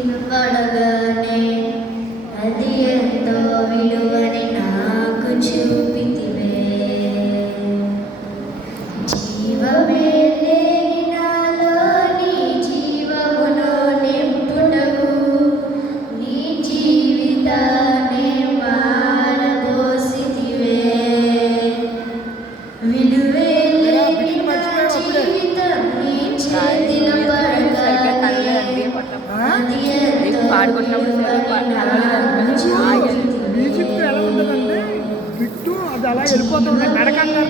வணங்க బిట్టు అది అలా వెళ్ళిపోతుంది. నడకంగా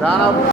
Rana.